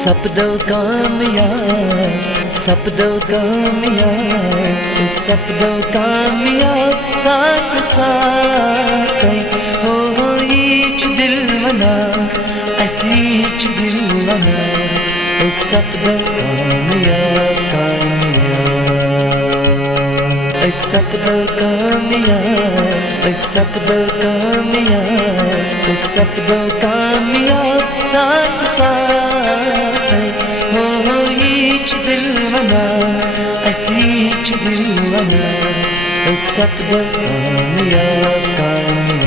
सपदो कामयाब, सपदो कामयाब, सपदो कामयाब साथ साथ हो ईच दिल मना असीच दिल मना सपदो कामयाब कामयाब सपदो कामयाब सपदो कामयाब सपदो कामयाब साथ साथ हो ईच दिल मना असीच दिल मना सपदो कामयाब कामयाब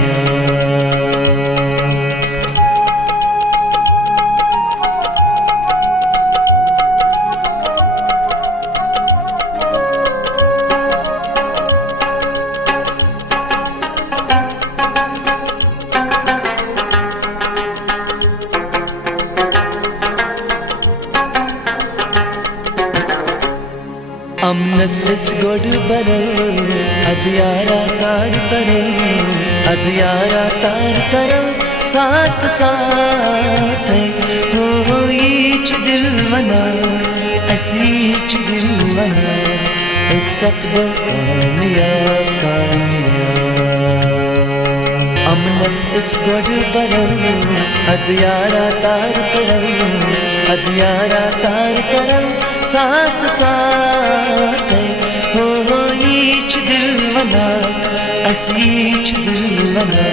अमनस इस गोड बरल अदियारा तार तरल अदियारा तार तरल साथ साथ हो ईच दिल मना असीच दिल मना सपदो कामयाब कामयाब अमनस इस गोड बरल अदियारा तार तरल अदियारा तार तरल साथ साथ हो ईच दिल मना असीच दिल मना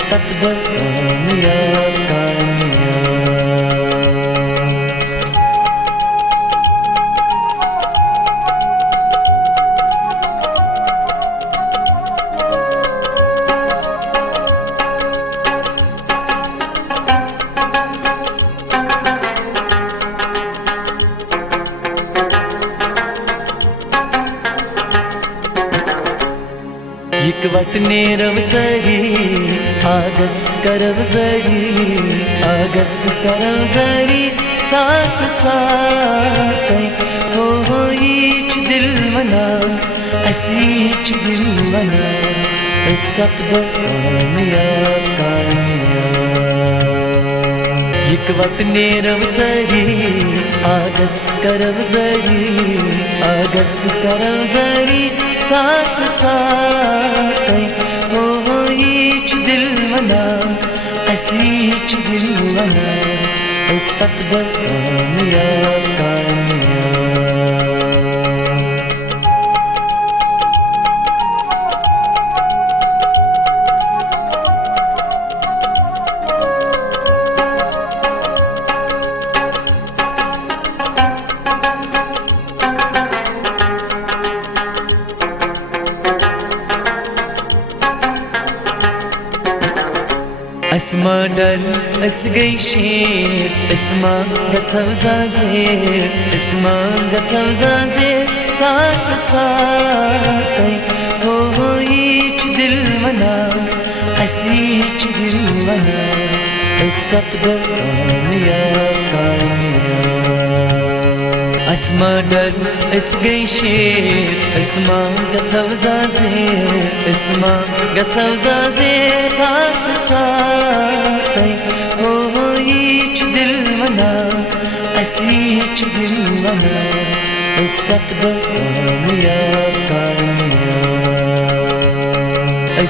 सपदो कामयाब कामयाब इकवट नेरव सरी आगस करव जरी आगस करव जरी साथ साथ हो ईच दिल मना असीच दिल मना सपदो कामयाब कामयाब इकवट नेरव सरी आगस करव जरी आगस करव जरी साथ साथ हो ईच दिल मना असीच दिल मना सपदो कामयाब कामयाब अस्मा डर अस गई शेर अस्मा गथव जाजेर अस्मा गथव जाजेर साथ साथ हो ईच दिल मना असीच दिल मना सपदो कामयाब कामयाब अस्मा डर अस गई शेर अस्मा गथव जाजेर अस्मा गथव जाजेर साथ साथ हो ईच दिल मना असीच दिल मना सपदो कामयाब कामयाब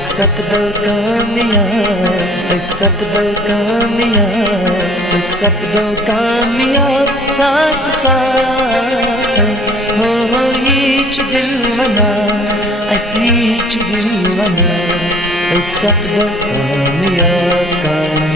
सपदो कामयाब सपदो कामयाब सपदो कामयाब साथ साथ हो ईच दिल मना असीच दिल मना सपदो कामयाब कामयाब